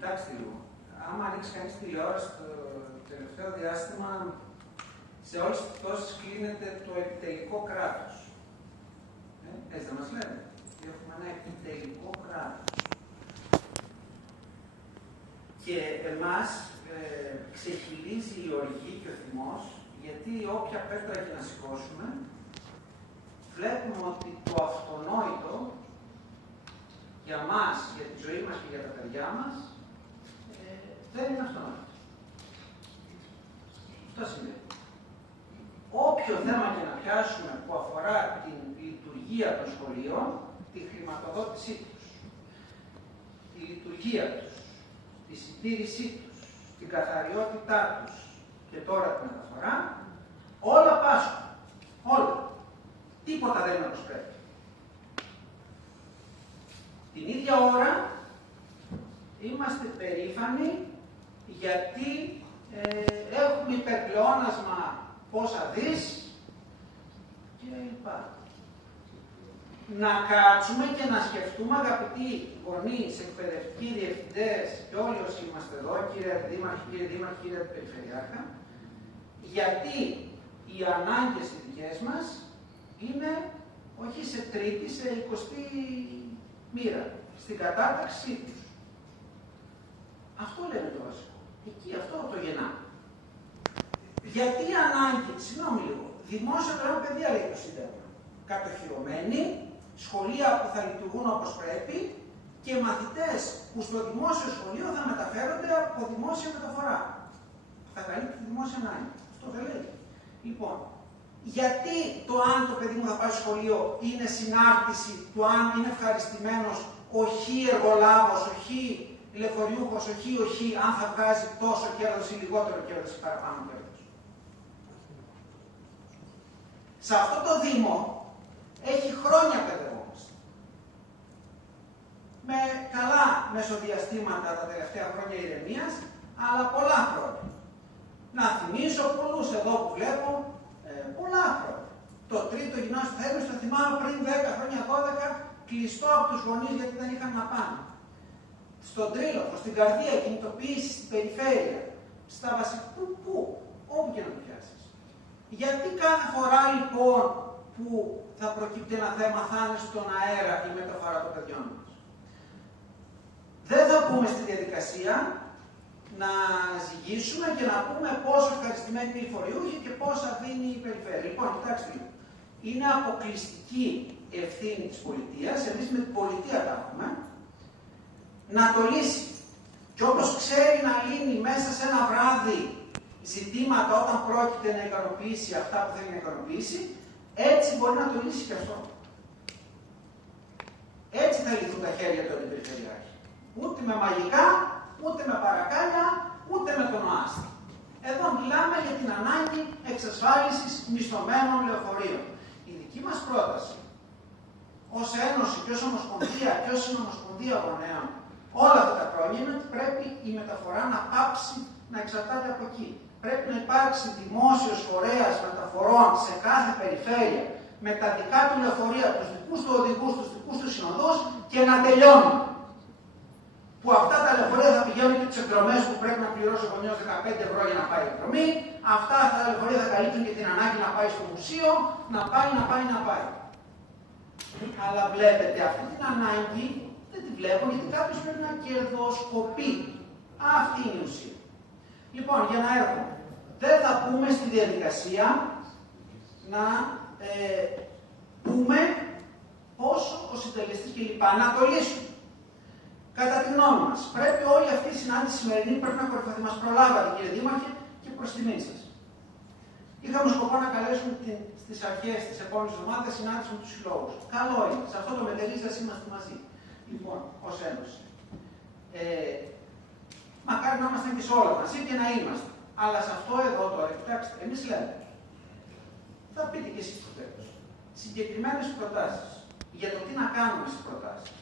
Κοιτάξτε λίγο. Άμα ανοίξει κανείς τηλεόραση το τελευταίο διάστημα, σε όλες τις περιπτώσεις κλείνεται το επιτελικό κράτος. Έτσι δεν μας λένε. Έχουμε ένα επιτελικό κράτος. Και εμάς ξεχυλίζει η οργή και ο θυμός, γιατί όποια πέτρα και να σηκώσουμε, βλέπουμε ότι το αυτονόητο για μας, για τη ζωή μας και για τα παιδιά μας, δεν είναι αυτονόητο. Αυτό σημαίνει. Όποιο θέμα και να πιάσουμε που αφορά την λειτουργία των σχολείων, τη χρηματοδότησή τους, τη λειτουργία τους, τη συντήρησή τους, την καθαριότητά τους και τώρα την μεταφορά, όλα πάσχουν. Όλα. Τίποτα δεν είναι όπως πρέπει. Την ίδια ώρα είμαστε περήφανοι γιατί έχουμε υπερπλεόνασμα πόσα δις και λοιπά. Να κάτσουμε και να σκεφτούμε, αγαπητοί γονείς, εκπαιδευτικοί διευθυντές και όλοι όσοι είμαστε εδώ, κύριε Δήμαρχε, κύριε Περιφερειάρχα, γιατί οι ανάγκες οι δικές μας είναι όχι σε τρίτη, σε 20η μοίρα, στην κατάταξή τους. Αυτό λέμε το βασικό. Εκεί αυτό το γεννάμε. Γιατί η ανάγκη, συγγνώμη λίγο, δημόσια τώρα παιδεία λέει το Σύνταγμα. Κατοχυρωμένοι, σχολεία που θα λειτουργούν όπως πρέπει και μαθητές που στο δημόσιο σχολείο θα μεταφέρονται από δημόσια μεταφορά. Θα καλύπτει τη δημόσια ανάγκη. Αυτό δεν λέει. Λοιπόν, γιατί το αν το παιδί μου θα πάει στο σχολείο είναι συνάρτηση του αν είναι ευχαριστημένος ο χ εργολάβος, ο χ λεωφορείουχος, ο χ, αν θα βγάζει τόσο κέρδος ή λιγότερο κέρδος ή παραπάνω κέρδος. Σε αυτό το Δήμο έχει χρόνια παιδευόμαστε. Με καλά μεσοδιαστήματα τα τελευταία χρόνια ηρεμίας, αλλά πολλά χρόνια. Να θυμίσω πολλούς εδώ που βλέπω, πολλά χρόνια. Το τρίτο γυμνάσιο Θέρμης το θυμάμαι πριν 10 χρόνια, 12, κλειστό από τους γονείς γιατί δεν είχαν να πάνε. Στον Τρίλοχο, στην Καρδία, κινητοποίηση στην περιφέρεια, στα βασικά, πού, όπου και να το πιάσεις. Γιατί κάθε φορά λοιπόν που θα προκύπτει ένα θέμα θα είναι στον αέρα η μεταφορά των παιδιών μας. Δεν θα πούμε στη διαδικασία να ζυγίσουμε και να πούμε πόσο ευχαριστημένοι είναι οι φορειούχοι και πόσα δίνει η περιφέρεια. Λοιπόν, κοιτάξτε λίγο. Είναι αποκλειστική ευθύνη της πολιτείας, εμείς με την πολιτεία τα έχουμε, να το λύσει. Και όπως ξέρει να λύνει μέσα σε ένα βράδυ ζητήματα όταν πρόκειται να ικανοποιήσει αυτά που θέλει να ικανοποιήσει, έτσι μπορεί να το λύσει και αυτό. Έτσι θα λυθούν τα χέρια του αντιπεριφερειάρχη. Ούτε με μαγικά, ούτε με παρακάλια, ούτε με τον ΟΑΣΤ. Εδώ μιλάμε για την ανάγκη εξασφάλισης μισθωμένων λεωφορείων. Η δική μας πρόταση, ως Ένωση και ως Ομοσπονδία και ως Συνομοσπονδία Γονέων, όλα αυτά τα χρόνια είναι ότι πρέπει η μεταφορά να πάψει να εξαρτάται από εκεί. Πρέπει να υπάρξει δημόσιος φορέας μεταφορών σε κάθε περιφέρεια με τα δικά του λεωφορεία, τους δικούς του οδηγούς, τους δικούς του συνοδούς και να τελειώνουν. Που αυτά τα λεωφορεία θα πηγαίνουν και τις εκδρομές που πρέπει να πληρώσει ο γονιός 15 ευρώ για να πάει εκδρομή. Αυτά τα λεωφορεία θα καλύπτουν και την ανάγκη να πάει στο μουσείο, να πάει. Αλλά βλέπετε αυτή την ανάγκη δεν τη βλέπω γιατί κάποιος πρέπει να κερδοσκοπεί. Αυτή είναι η ουσία. Λοιπόν, για να έρχομαι. Δεν θα πούμε στη διαδικασία να πούμε πόσο ο συντελεστής κλπ. Να το λύσουμε. Κατά τη γνώμη μας, πρέπει όλη αυτή η συνάντηση σημερινή πρέπει να κορυφωθεί. Μας προλάβατε, κύριε Δήμαρχε, και προς τιμήν σας. Είχαμε σκοπό να καλέσουμε στις αρχές της επόμενης εβδομάδας συνάντηση με τους συλλόγους. Καλό είναι. Σε αυτό το μετερίζας είμαστε μαζί. Λοιπόν, ως Ένωση. Μακάρι να είμαστε και σε όλα μαζί και να είμαστε. Αλλά σε αυτό εδώ τώρα, κοιτάξτε, εμείς λέμε. Θα πείτε και εσείς το τέλος. Συγκεκριμένες προτάσεις για το τι να κάνουμε στις προτάσεις.